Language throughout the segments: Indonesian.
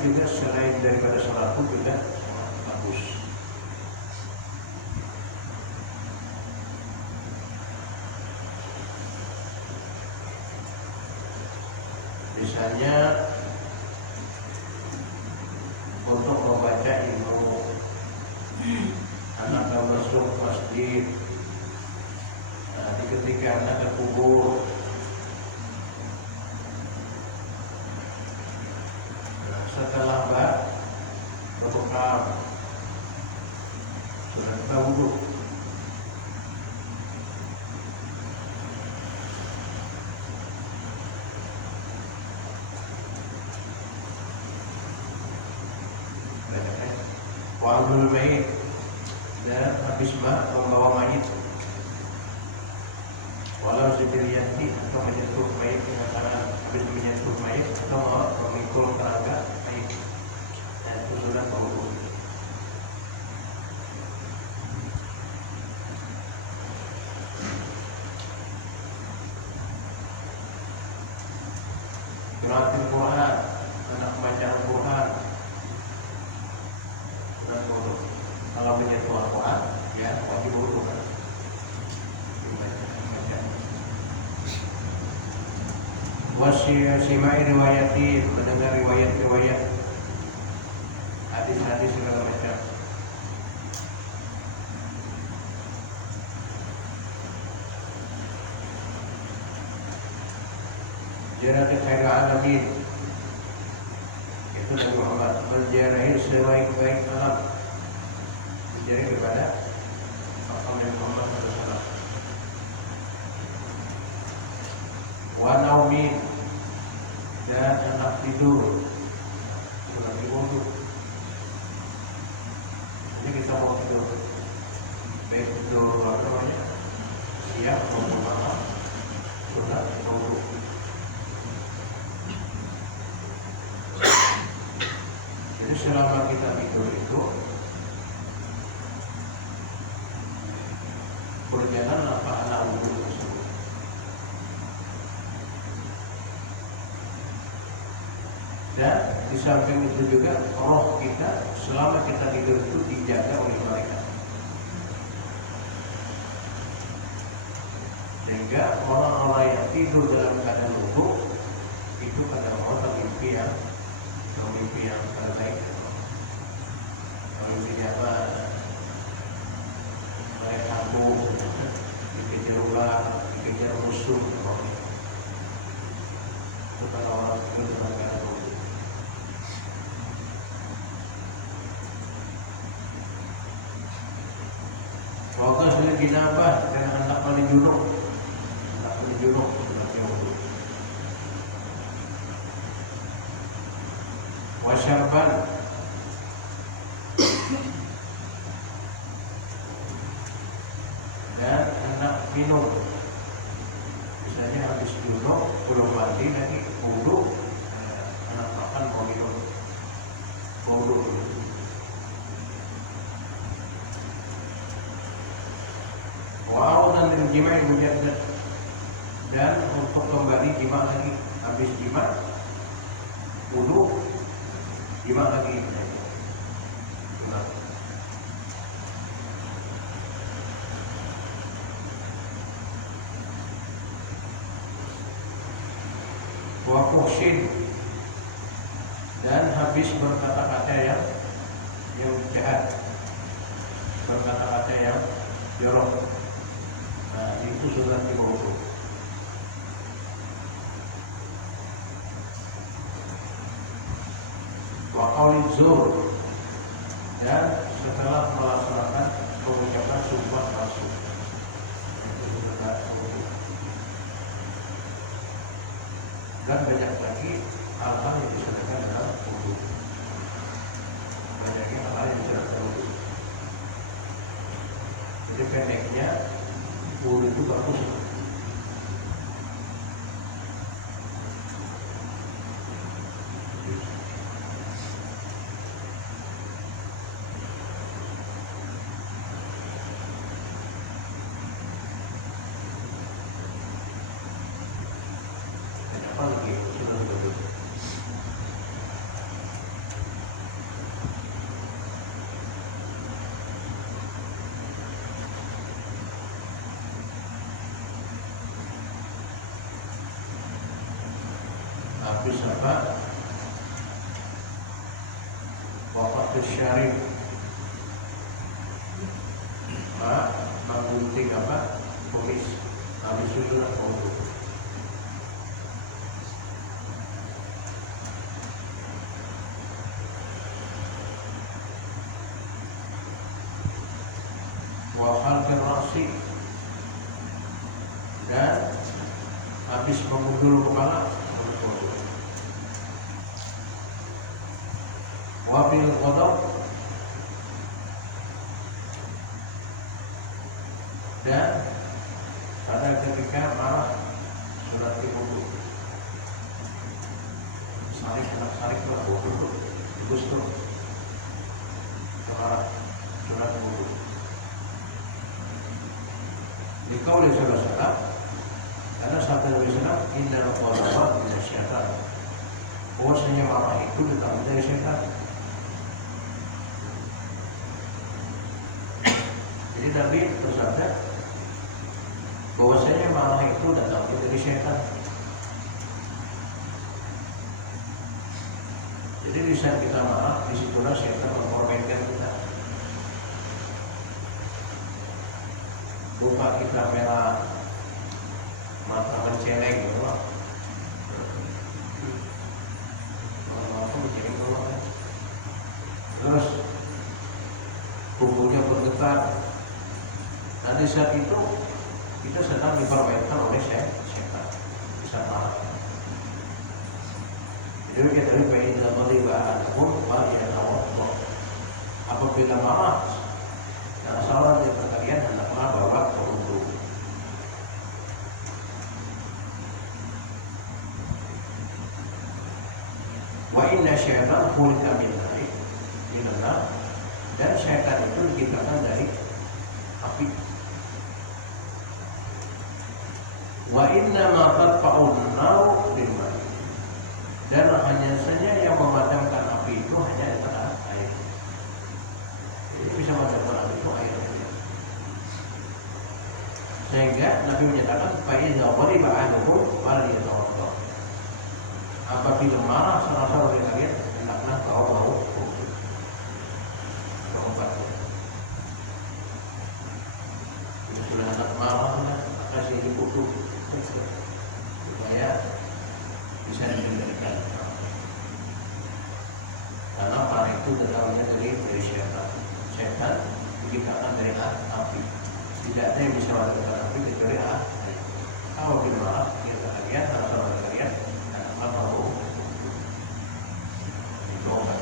juga selain daripada salatu juga bagus. Misalnya untuk membaca ilmu, anak masuk masjid, ketika anak terkubur, setelah berbekal sudah kita wudhu. Wa'amul mayit, dan habis membawa mayit, walau sendirianti atau menyentuh mayit dengan tangan, habis menyentuh mayit atau memikul kerangka mayit, dan itu sudah wudhu. Qiraatul Quran, anak membaca Al-Quran, sudah wudhu. Kalau menyentuh Al-Quran, ya wajib wudhu kan. Wasimai riwayatin, mendengar riwayat-riwayat, hadis-hadis segala macam. Ziarah khairul alamin, itu Nabi Muhammad menziarahi sebaik-baik alam, menziarahi kepada Nabi Muhammad SAW. Wa naumin, dan anak tidur sudah diwudhu. Ini kita mau tidur, baik tidur apa namanya, siang maupun malam, sudah wudhu. Jadi selama kita tidur itu berjalan apa anak wudhu tersebut. Dan di samping itu juga roh kita selama kita tidur itu dijaga oleh malaikat. Sehingga orang-orang yang tidur dalam keadaan wudhu itu kadang-kadang mimpi yang terbaik. Kalau mimpi apa? Mereka kabur, dikejar ular, dikejar musuh. Itu kalau orang tidur dalam keadaan wudhu. Wakas lagi nafas dan anak paling junub, wasyarban, dan anak minum. Misalnya habis junub belum mandi lagi wudhu, anak makan mau minum, wudhu. Wow, dan jima mujaddad, dan untuk kembali jima lagi, habis jima wudhu jima lagi. Wa fuhshin, dan habis berkata-kata yang jahat, berkata-kata yang jorok. Nah, itu sudah diwudhu. Wa qauli zur, dan setelah melaksanakan pengucapan sumpah palsu, itu sudah wudhu. Dan banyak lagi hal-hal yang disertakan dalam wudhu. Banyaknya hal-hal yang disertakan wudhu. Jadi pendeknya wudhu itu bagus. Apa lagi? apa? Waqatus syarif, menggunting apa? Kumis. Habis susunan wudu. Wa khalqir ra'si, dan habis menggundul kepala. Wabil qadar, dan pada ketika marah surat wudu. Sarik lah wudu, gustur marah surat wudu. Di qauli sallallahu karena sabda Nabi sallallahu inna al-qadara min syaitan. Bahwasanya marah itu datang dari syaitan. Jadi Nabi bersabda bahwasanya marah itu datang dari syaitan. Jadi di saat kita marah, disitulah syaitan mempermainkan kita. Muka kita merah, mata menceleng, gitu loh. Terus tubuhnya bergetar. Nah di saat itu kita sedang dipermainkan oleh syaitan. Bisa marah. Jadi kita lihat dalam beribadah pun bahagia Allah. Apabila marah, yang salah dari kalian hendaklah bawa ke wudu. Wa inna syaitan khuliqa min nar, dan syaitan itu diciptakan dari api. Wa inna ma tarfa'un nar bil ma'i, dan hanya saja yang memadamkan api itu hanya adalah air. Jadi bisa memadamkan api itu air. Sehingga Nabi menyatakan fa'idza qariba ahadukum falyatawadda. Apabila marah salah satu dari kalian, hendaklah kau bau wudu. Berobat. Bila sudah hendak marah, kasih di wudu supaya bisa dikendalikan. Karena marah itu datangnya dari syaitan. Syaitan diciptakan dari api. Tidak ada yang bisa memadamkan api kecuali air. Kalau dimarah, kita kalian atau kalian akan tahu itu obat.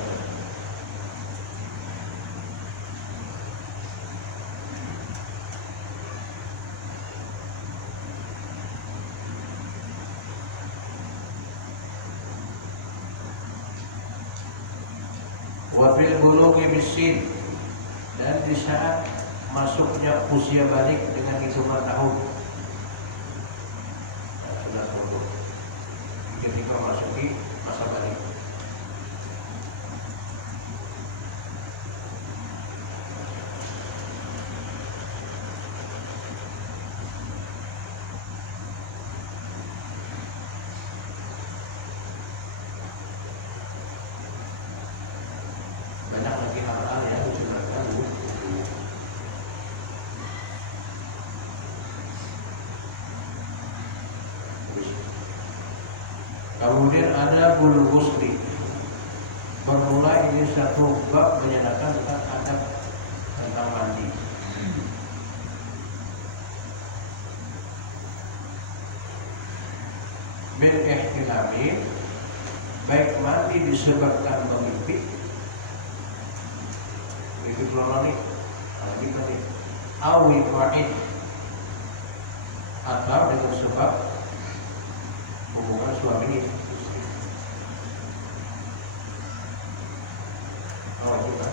Wafil bulughi bisin, dan di saat masuknya usia balik dengan hitungan tahun. Sudah turun ketika masuki masa balik. Banyak lagi hal-hal yang disunahkan. Kemudian ada bulu ghusli. Bermula ini satu bab menyatakan tentang adab tentang mandi. Bil ihtilami, baik mandi disebabkan bermimpi, itu kronologi, gitu nih. Awi wa'id, atau dengan sebab hubungan suami istri. Oh itu kan.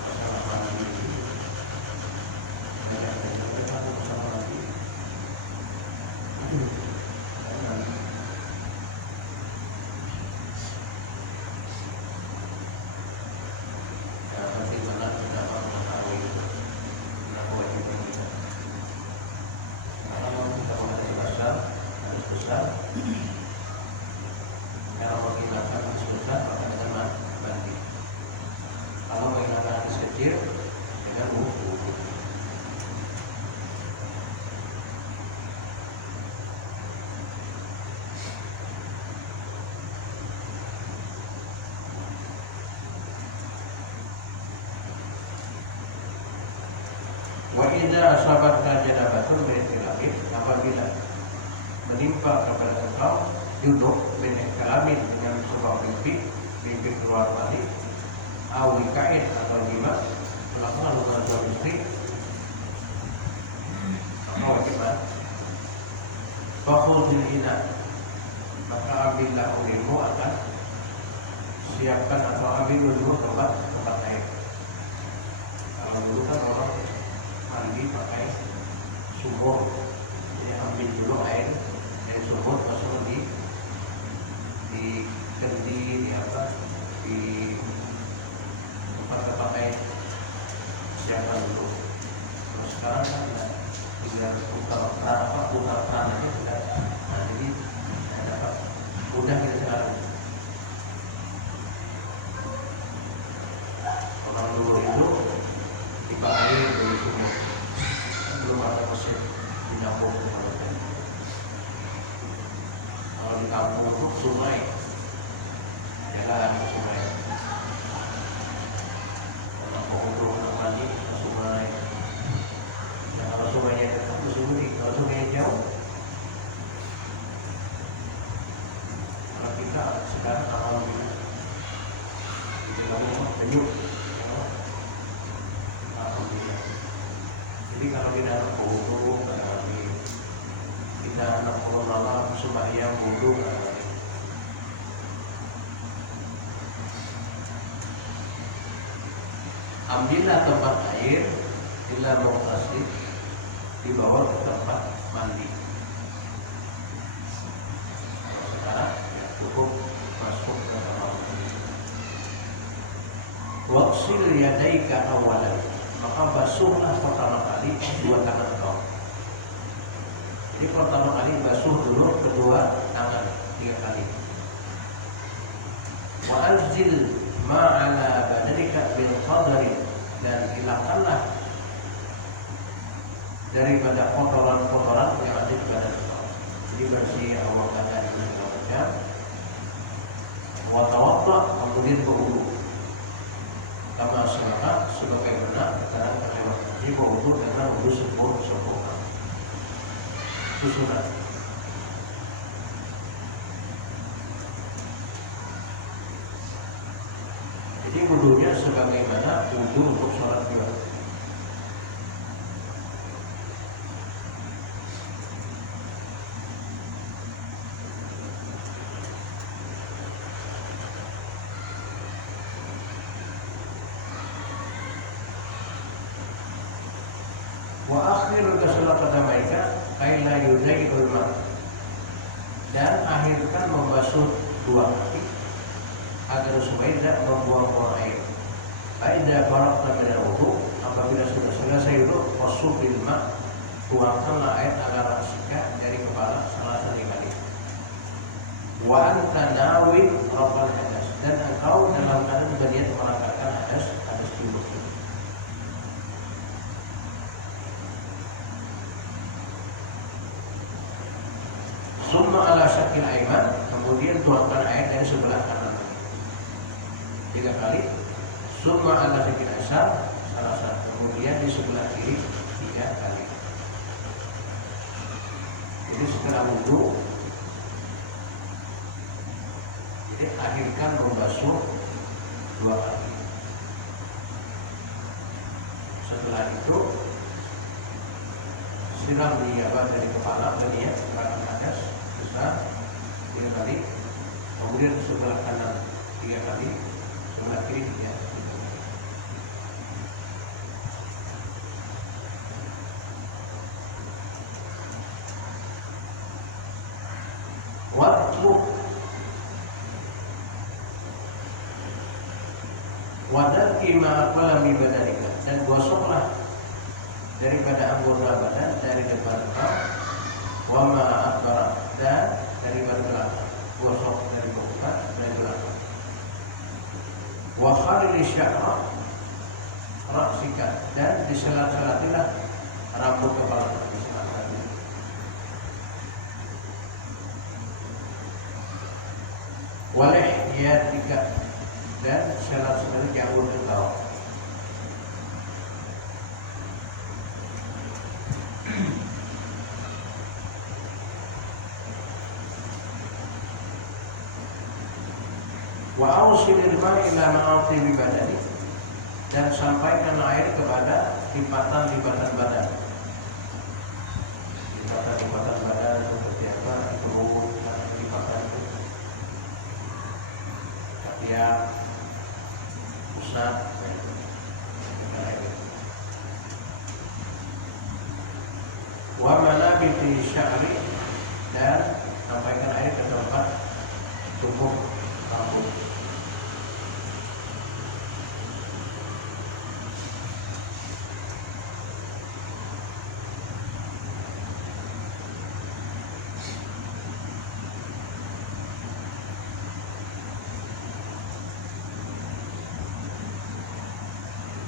Masalah mandi. Masalah mandi. Bagaimana Wa idza asabatka janabatun min ihtilamin, apabila menimpa kepada engkau junub min ihtilamin dengan sebab mimpi keluar balik, awi kain atau jima melakukan hubungan suami istri, apa wajiban? Fakhudh bil ina, maka ambillah ulilmu akan siapkan atau ambil dulu tempat air. Kalau dulu kan orang mandi pakai sumur, jadi ambil dulu air dari sumur masuk di kendi di tempat air, siapkan dulu. Terus sekarang kan tinggal putar peran aja sudah. Nah jadi dapat mudah kita sekarang. Orang dulu itu dipakai dari sumur, belum ada mesin di dapur. Kalau di kampung itu sungai, jalan ke sungai. Kalau mau untuk mandi ke sungai. Nah, kalau sungainya dekat ke sungai, kalau sungainya jauh, kalau kita sekarang alhamdulillah di dalam penyuk. Jadi kalau kita anak bodoh, kita anak malam sembahyang bodoh, ambillah tempat air, bila mau asli dibawa ke tempat mandi. Sekarang ya cukup masuk ke kamar mandi. Waqsil yadaika awalan, maka basuhlah pertama kali dua tangan kau. Jadi pertama kali basuh dulu kedua tangan 3 kali. Wa anzil ma'ala badanika bil qadari, dan hilangkanlah daripada kotoran-kotoran yang ada di badan kau. Jadi bersih Allah kata dengan macam. Wa tawadda, kemudian berwudu. Kama syarat sebagaimana keterangan terlewat. Jadi berwudu dengan wudu sempurna. Susunan. Jadi wudunya sebagaimana wudu untuk sholat juga. Wa akhir kesalat qadamaika kaila yudai ulma, dan akhirkan membasuh dua kaki agar supaya tidak membuang-buang air. Aida faraqta min al-wudu, apabila sudah selesai itu wasuf bil ma, tuangkanlah air agar rasika dari kepala salah 1 kali. Wa anta nawi rafal hadas, dan engkau dalam keadaan berniat mengangkatkan hadas junub. Summa ala syakil aiman, kemudian tuangkan air dari sebelah kanan 3 kali. Summa ala syakil aisar salah satu, kemudian di sebelah kiri 3 kali. Jadi setelah wudu, jadi akhirkan membasuh 2 kali. Setelah itu siram dari kepala ke niat akan hadas besar 3 kali, kemudian sebelah kanan 3 kali, sebelah kiri 3. Waktu wadah ma'aqalami badanika, dan gosoklah daripada anggota badan dari depan kau, wa ma'akbar, dan daripada belakang, gosok dari depan dari belakang. Wa khalil sya'ra raksika, dan diselat-selatilah rambut kepala. Walih yatika, dan selat-selat janggut engkau. Wa ausilil ma'a ila ma'atibi badani, dan sampaikan air kepada lipatan-lipatan badan. Lipatan-lipatan badan seperti apa? Perut, lipatan ketiak, pusat, wa manabiti sya'ri, dan sampaikan air ke tempat tumbuh rambut.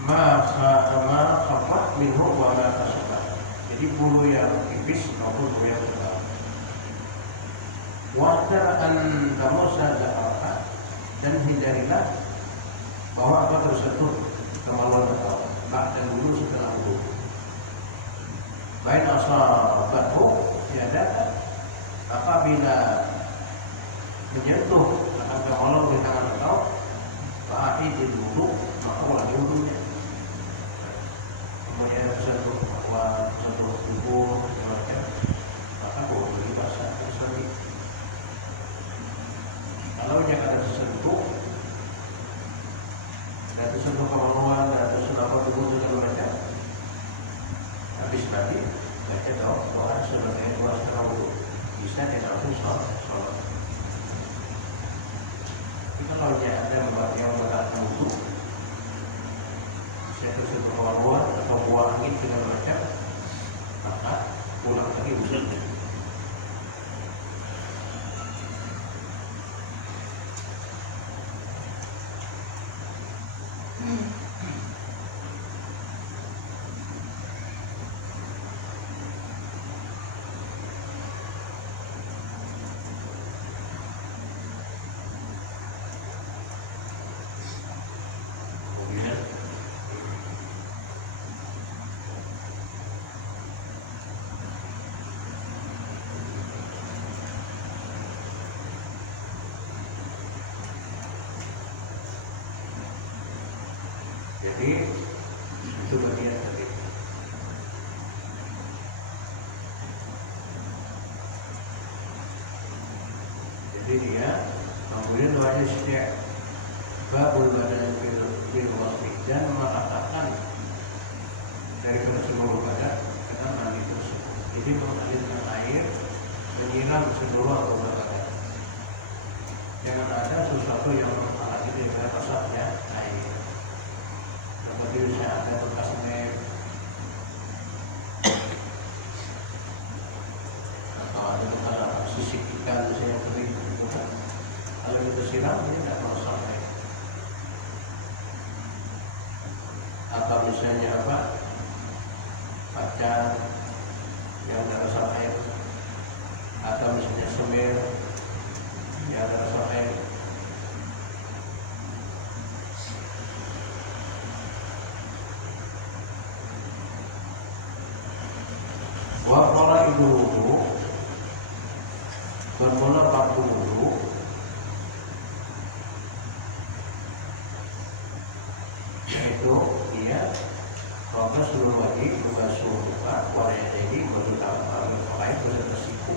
Ma khafat minhu wa ma kasabat, jadi bulu yang tipis maupun bulu yang tebal. Wa'da an tamusa da'afa, dan hindarilah bahwa apa tersentuh kemaluan engkau dan bulu setelah bulu. Bain asabatu tiada, apabila menyentuh akan kemaluan di tangan engkau, fa'idil wudu, maka ulangi wudunya. Kemudian tersentuh bahwa tersentuh tubuh, maka wudu basah tersebut. Kalau yang ada tersentuh, dan tersentuh kemaluan, dan tersentuh tubuh segala macam, habis mandi, baca tahu bahwa sebagai dua setengah wudu bisa dilakukan sholat. Tapi kalau ada yang membatalkan wudu, saya tersentuh kemaluan atau buang angin segala macam, maka pulang lagi wudu. Jadi itu bagian tadi. Jadi dia kemudian wajib setiap babul badan bil wasfi, dan mengatakan dari seluruh badan dengan mandi tersebut. Jadi mengalirkan air menyiram seluruh anggota badan. Jangan ada sesuatu yang menghalangi dari pasarnya air. Seperti misalnya ada bekas lem atau ada bekas sisik ikan misalnya kering, kalau kita siram ini tidak masalah. Atau misalnya apa, pacar yang ada rasa air, atau misalnya semir yang ada rasa air. Waqala itu wudu, bermula waktu wudu, yaitu dia kalau seluruh wajib bukan seluruh muka, warnanya jadi berutama lain bertersiku.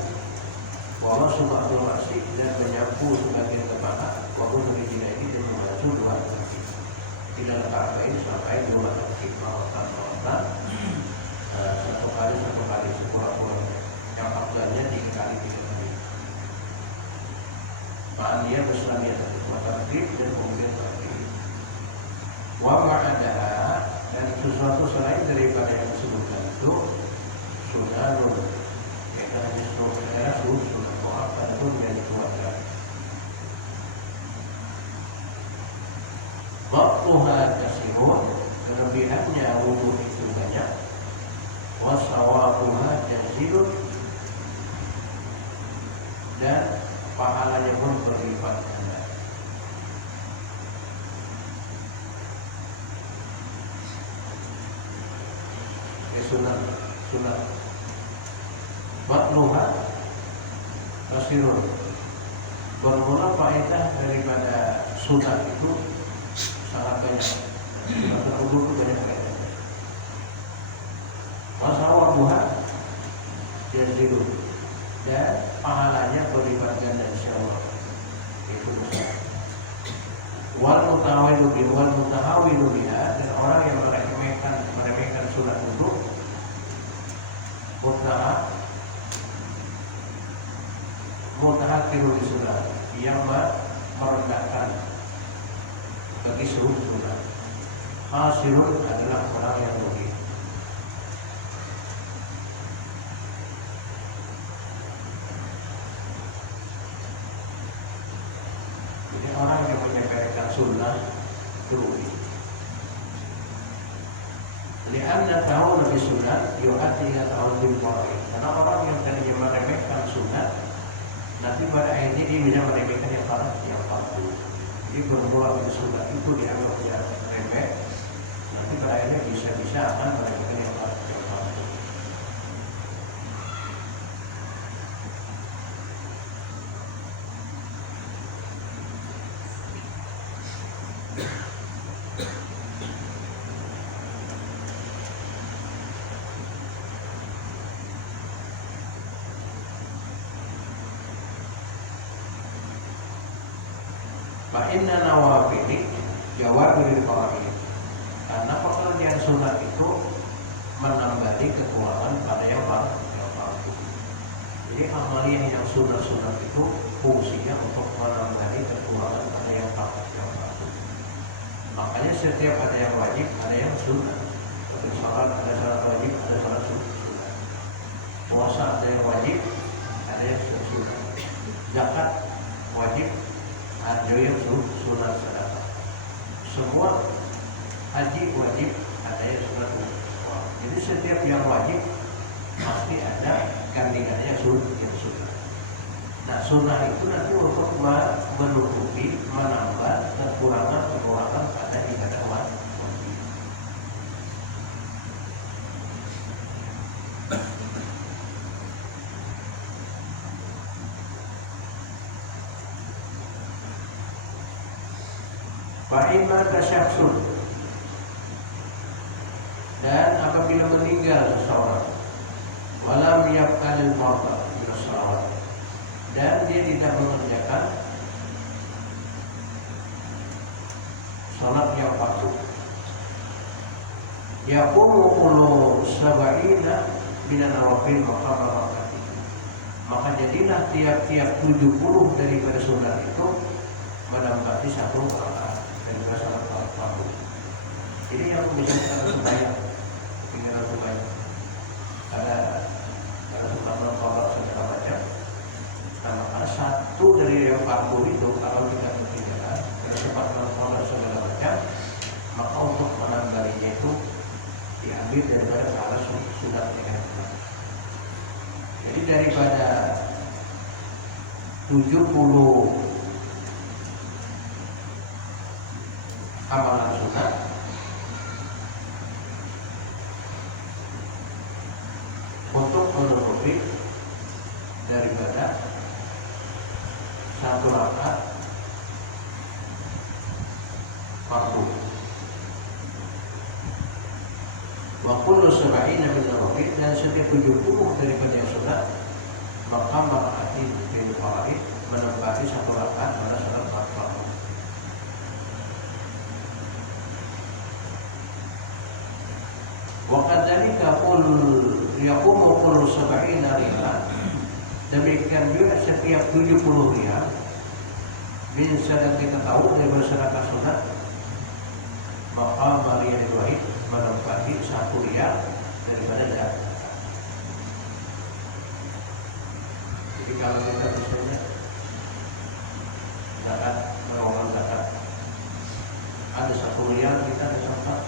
Walau semua dua masih dan menyapu sebagian kepala, waktu berbeda ini dan membasuh dua kaki. Tidak letak ini sampai dua kaki melakukan satu kali sekurang-kurangnya, yang faktornya 3 kali. Ma'aniyah berselamiyah maka terdip dan kemudian terdip. Wa ma'adaha, dan sesuatu selain daripada yang disebutkan itu sunanun, yaitu hanya sunat mu'akkadatun dari keluarga. Waktuha kasihun, kelebihannya wudu itu banyak. Wasawabuha jazilun, dan pahalanya pun berlipat ganda. Sunat Watluha kasirun, bermula faedah daripada sunat itu sangat banyak. Sunat wudhu itu banyak faedahnya. Masalah duha jazilu dan pahalanya berlipat ganda insyaallah. Itu besar. Wal mutahawilu biha, dan orang yang meremehkan sunat wudhu, mutahakiru di sunat, yang merendahkan bagi seluruh sunat. Khasirun adalah orang yang rugi. Jadi orang yang menyepelekan sunnah itu rugi. Lianna tahu lebih sunat, yuhati ila ta'awudil faraid. Karena orang yang tadinya meremehkan sunat, nanti pada akhirnya dia bisa meremehkan yang fardu. Jadi bermula dari sunat itu dianggapnya remeh, nanti pada akhirnya bisa akan meremehkan yang fardu. Fa'inna nawafili jawab dari faraid. Karena pekerjaan sunat itu menambah kekuatan pada yang fardu. Jadi amaliyah yang sunat itu fungsinya untuk menambah kekuatan pada yang fardu. Makanya setiap ada yang wajib, ada yang sunat. Seperti salat, ada salat wajib, ada salat sunat. Puasa ada yang wajib, ada yang sunat. Zakat wajib, ada yang sunat sedekah. Semua haji wajib, ada yang sunat. Jadi setiap yang wajib pasti ada kandungannya yang sunat. Nah, sunnah itu nanti untuk menutupi, menambah kekurangan pada ibadah wajib. Fa'imma tasyaksun, dan apabila meninggal seseorang, walam yaf'alil marda min as-salawat, dan dia tidak mengerjakan salat yang fardu, yaqumu kullu sab'ina minan nawafil maqama rak'ati, maka jadilah tiap-tiap 70 daripada sunat itu menempati satu rakaat daripada salat fardu. Jadi yang misalnya ada sembahyang, tinggal sembahyang, ada sunnah sholat segala macam. Nah, maka satu dari yang fardu itu kalau kita ketinggalan, ada sunnah sholat segala macam, maka untuk menambahnya itu diambil daripada salah sunat yang lain. Jadi daripada 70 amalan sunat, untuk menutupi daripada satu rakaat fardu. Wa kullu sab'ina min nawafil, dan setiap 70 daripada yang sunat, maka maraati bil faraid menempati satu rakaat pada salat fardu. Wa kadzalika yaqumu kullu sab'ina riyal, demikian juga setiap 70 riyal min sadaqah kita tahu dari sedekah sunat, maka Maria Wahid menempati 1 riyal daripada zakat. Jadi kalau kita misalnya zakat, mengeluarkan zakat, ada 1 riyal kita disempat,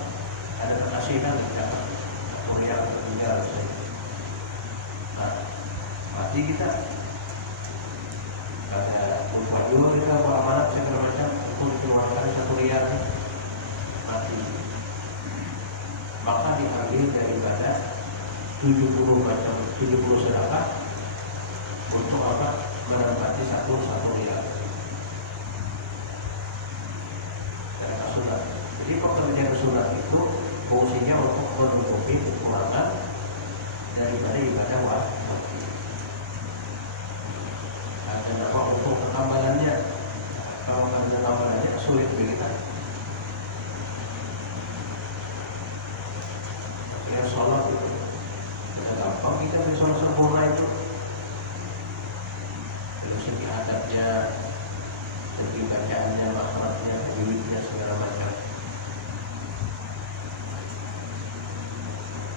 ada kekasihan zakat 1 riyal tertinggal. Nah, mati kita ada wajib kita amanat segala macam untuk dikeluarkan 1 riyal mati, maka diambil daripada 70 sedekah untuk apa? Menempati satu riyal. sunat. Jadi pekerjaan sunat itu fungsinya untuk menutupi kekurangan daripada ibadah wajib. Nah, kenapa untuk amalannya? Kalau karena amalannya sulit begitu. Ya sholat itu tidak gampang kita bisa sempurna itu. Dari segi adatnya, segi bacaannya, makhrajnya, tajwidnya segala macam.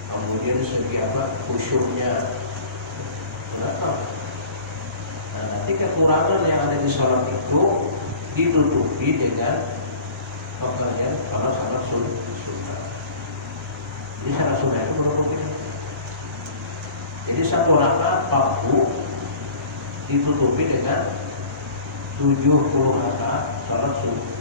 Kemudian segi apa? Khusyuknya. Nah, nanti kekurangan yang ada di sholat itu ditutupi dengan pekerjaan kalau sangat sulit. Jadi salah sunnah itu menutupi. Jadi satu rakaat fardu ditutupi dengan 70 rakaat salat sunnah.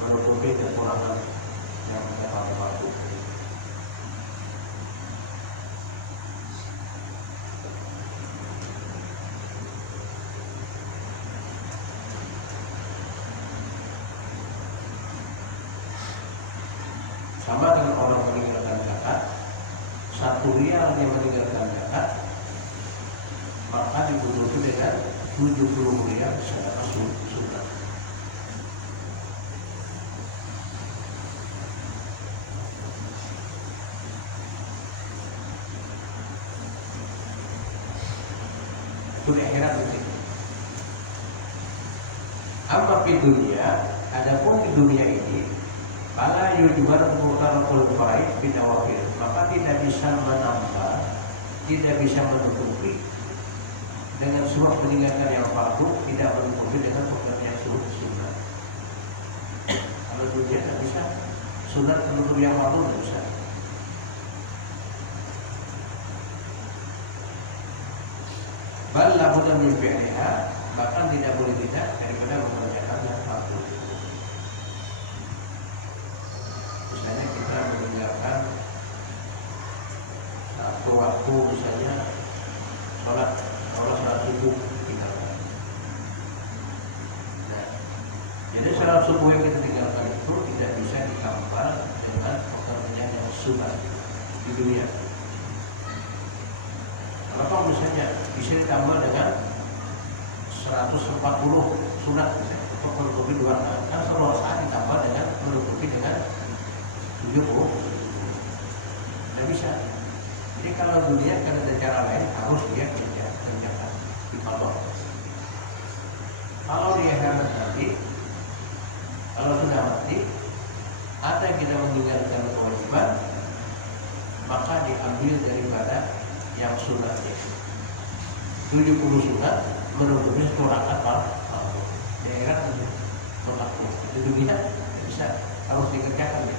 Menutupi kekurangan yang kita fardu. Sama dengan orang meninggalkan zakat, 1 riyal dia meninggalkan zakat, maka dibutuhkan dengan 70 riyal secara sunnah. Itu di akhirat nanti. Amma di dunia, adapun di dunia ini ala yujbar mutarqul faraid binawafil, maka tidak bisa menambah, tidak bisa menutupi dengan surat meninggalkan yang fardu, tidak menutupi dengan pekerjaan sunnah. Kalau dunia tidak bisa, sunat menutup yang fardu tidak bisa. Bal labudda min fi'liha, bahkan tidak boleh tidak daripada mengerjakan yang fardu. Misalnya kita meninggalkan satu waktu, misalnya sholat subuh tinggalkan. Nah, jadi sholat subuh yang kita tinggalkan itu tidak bisa dikampar dengan pekerjaan yang sunat di dunia. Kalau misalnya bisa ditambah dengan 140 sunat misalnya, untuk menutupi 2 rakaat, kan seluruh saat ditambah dengan menutupi dengan 70, tidak bisa. Jadi kalau dunia kan ada cara lain, harus dia kerjakan di pondok. Kalau dia hemat nanti, kalau sudah mati, ada yang kita meninggalkan kewajiban, maka diambil daripada yang sunatnya. 70 sunat menutupi 1 rakaat fardu. Daerah sholat di dunia bisa, harus dikerjakan ya.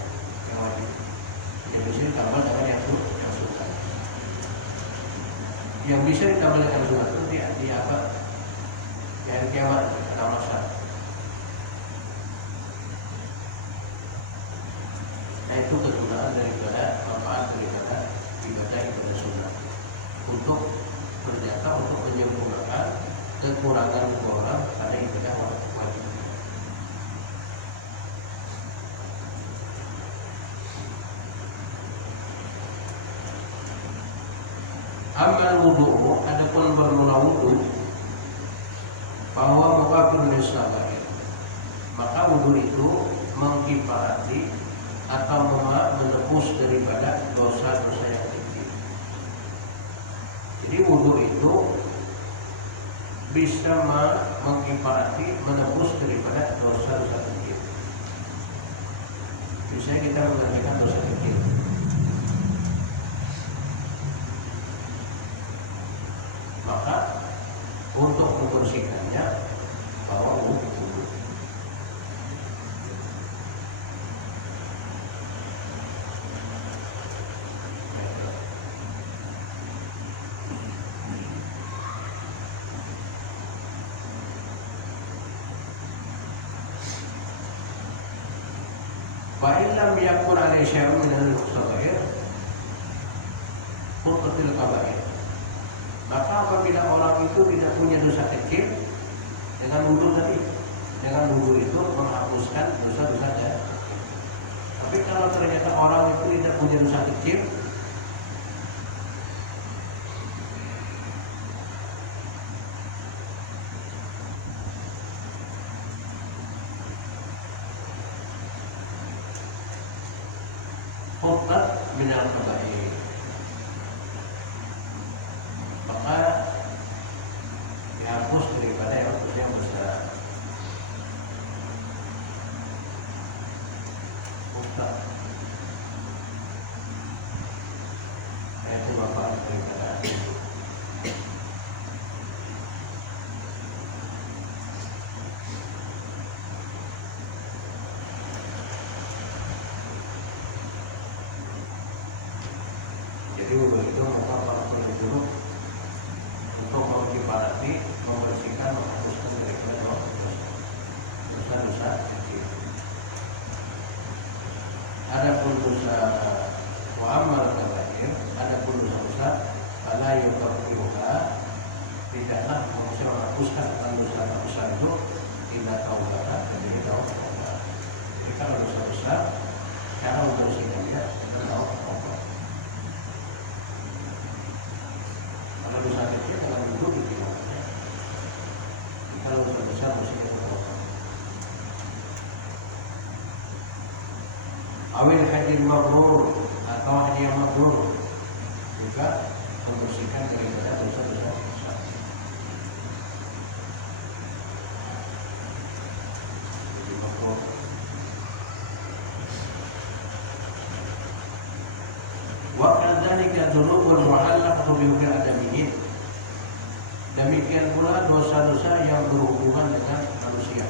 Wajib. Yang bisa ditambah dengan yang sunnah. Yang bisa ditambah dengan sunnah itu di apa? Di hari kiamat ada masalah. Nah itu kegunaan daripada manfaat daripada ibadah sunnah untuk ternyata untuk menyempurnakan kekurangan orang pada ibadah wajib. Amal wudu, adapun bermula wudu, bahwa mukafirun lissabair, maka wudu itu mengkifarati atau menebus daripada dosa-dosa yang kecil. Jadi wudu itu bisa mengkifarati, menebus daripada dosa-dosa kecil. Bisa kita mengerjakan dosa kecil. Maka untuk membersihkannya bawa wudu. Wa illam yakun alaihi syai'un min al-sagha'ir qutatil kabair. Maka apabila orang itu tidak punya dosa kecil, dengan wudhu tadi, dengan wudhu itu menghapuskan dosa-dosa kecil. Tapi kalau ternyata orang itu tidak punya dosa kecil, khutbah minal kabair, maka dihapus daripada yang besar. Khutbah itu bapak daripada jadi begitu maka para penduduk untuk mengibarati, membersihkan, menghapuskan daripada dosa-dosa kecil. Adapun dosa muamal kabair, adapun dosa besar, ala yukafiruha, tidaklah manusia menghapuskan dosa besar itu tidak taubat, jadi taubat. Jadi kalau dosa besar, cara membersihkan dia taubat. Kalau dosa kecil dengan duduk diterima. Kalau dosa besar mesti kita taubat. Awil haji mabrur atau haji yang mabrur juga membersihkan daripada dosa-dosa besar. Haji mabrur. Wa kadzalika dzunubul mu'allaqatu bi hukmi adamiyyin. Demikian pula dosa-dosa yang berhubungan dengan manusia.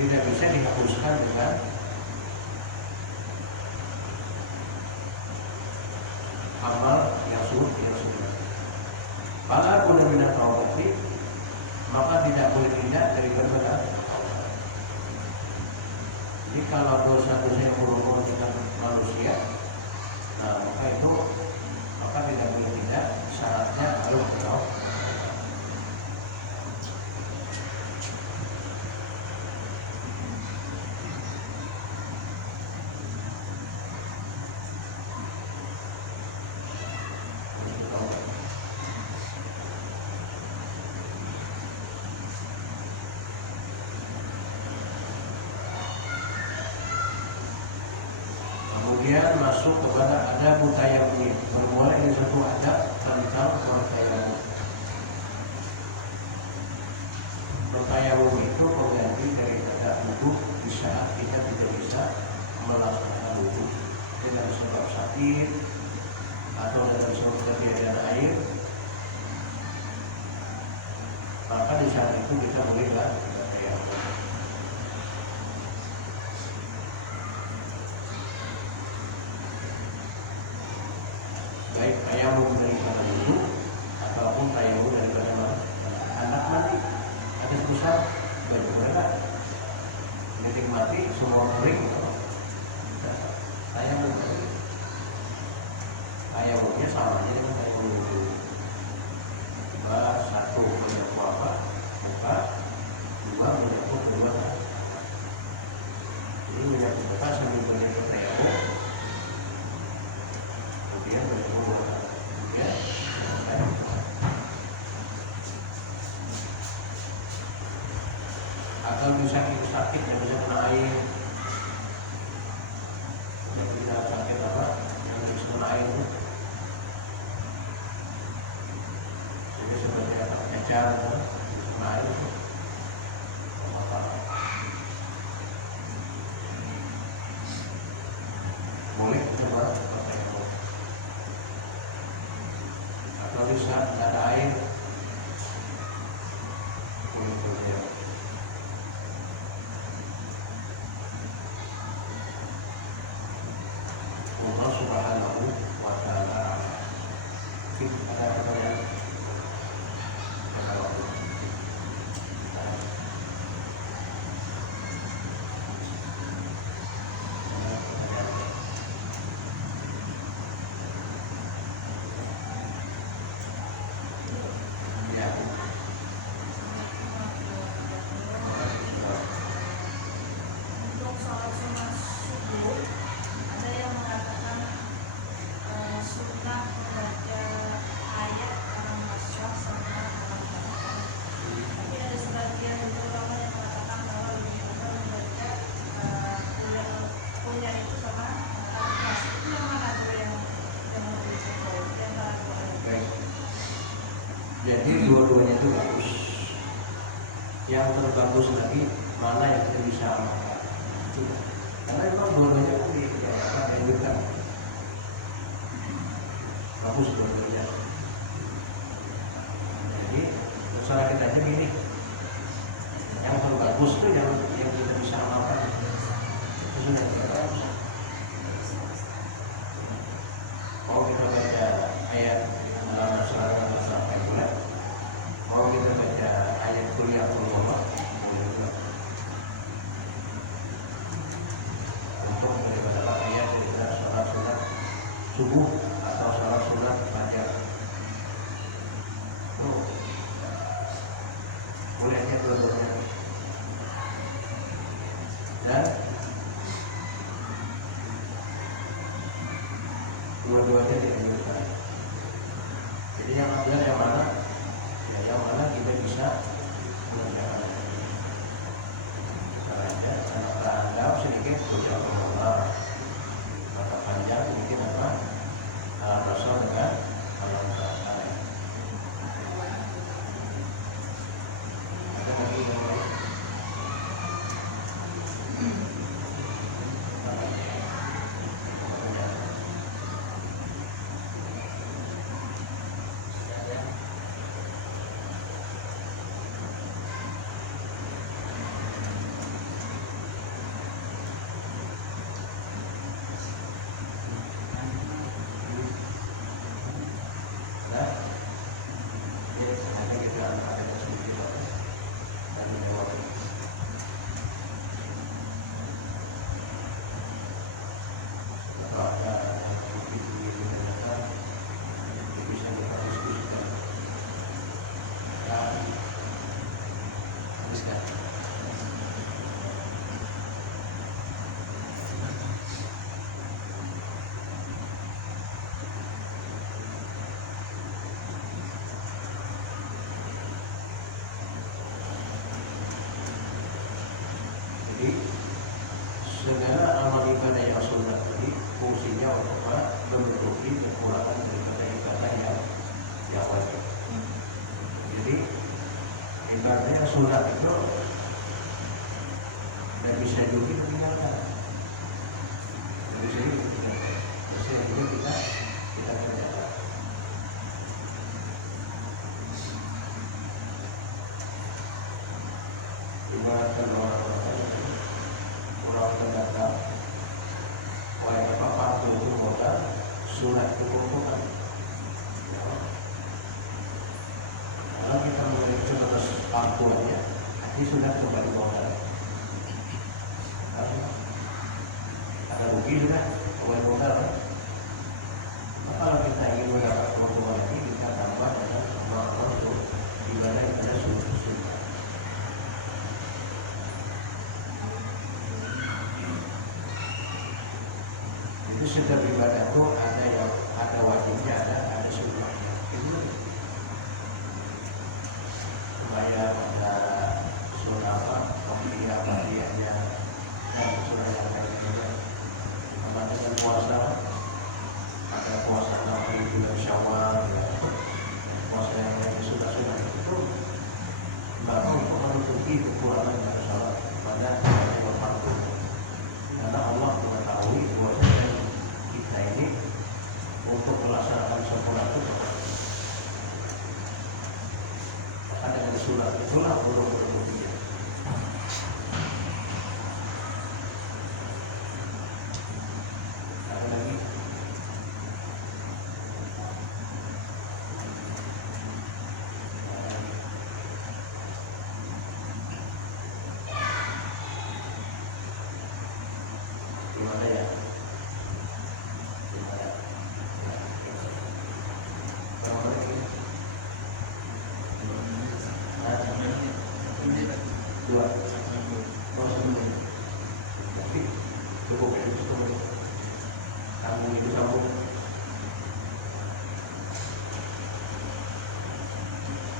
Tidak bisa dihapuskan dengan amal yang sunnah. Pada guna minat taubati, maka tidak boleh tindak daripada taubat. Jadi kalau dosa-dosa yang berhubungan dengan manusia, nah maka tidak boleh tindak, syaratnya harus bertaubat. Kemudian masuk kepada adab tayammum. Bermula ini satu adab tentang tayammum. Tayammum itu pengganti daripada wudu di saat kita tidak bisa melaksanakan wudu dengan sebab sakit atau dengan sebab ketiadaan air. Maka di saat itu kita bolehlah tayammum. Baik tayammum daripada wudu ataupun tayammum daripada anak mati hadis besar, boleh menikmati semua kering itu. Tayammumnya sama aja dengan tayammum wudu. Satu menyapu apa? Muka. Dua menyapu kedua. Jadi menyapu muka sambil menyapu tayammum. Kemudian menyapu ya, atau bisa sakit yang bisa kena air, yang bisa sakit apa yang bisa kena air itu, jadi seperti apa cacar kena air itu boleh coba pakai atau bisa tidak ada air boleh boleh. Allah Subhanahu wa ta'ala. Ada pertanyaan? Jadi dua-duanya itu bagus. Yang terbagus lagi mana yang kita bisa amalkan. Karena memang dua-duanya dianjurkan. Bagus dua-duanya. Jadi usaha kita aja gini. Yang terbagus itu yang kita bisa amalkan. Itu sudah terbagus. Mau kita baca ayat dalam surat sampai bulan, mau kita baca ayat kuliah ulama, boleh juga. Untuk daripada ayat kita sholat subuh atau sholat fajar. Boleh aja dua-duanya. Dan dua-duanya dianjurkan. Jadi yang ambil yang mana? Ya yang mana kita bisa mengerjakan. Misalnya anak terandam sedikit ucap Allah, mata panjang sedikit apa? Rasul dengan alam semesta. Ada lagi yang lain? Jadi segala amal ibadah yang sunnah tadi fungsinya untuk menutupi kekurangan daripada ibadah yang wajib. Jadi ibadah yang sunnah itu tidak bisa juga ditinggalkan. Tidak bisa juga kita kerjakan. Ibaratkan orang terdapat oleh apa itu modal surat kebutuhan. Kalau kita memiliki terus aku aja, ini sudah kembali modal. Ada rugi sudah kembali modal. Kalau kita ingin mendapat keuntungan lagi, kita tambah dengan amal untuk ibadah yang ada sunnah. Itu setiap ibadah itu ada wajibnya, ada sunnahnya. Supaya pada sunnah apa, pemilihannya dan sunnah yang lainnya. Sama dengan puasa, ada puasa Nabi bulan Syawal, puasa yang lainnya sunnah itu baru untuk menutupi kekurangan dari sholat pada wajib fardu. Karena Allah mengetahui bahwa kita ini untuk melaksanakan sempurna itu ada dari surat itulah untuk menutupinya. Ada lagi? Gimana ya? Dua. Tapi cukup ya, cukup. Sambung itu sambung.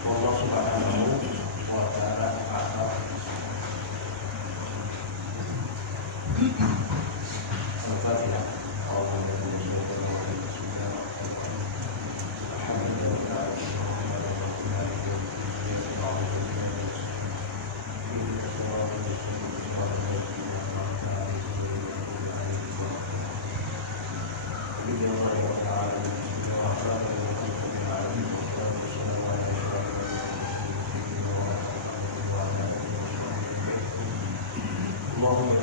Allah Subhanahu wa ta'ala asal. Al-Fatihah. Alhamdulillah. Allahumma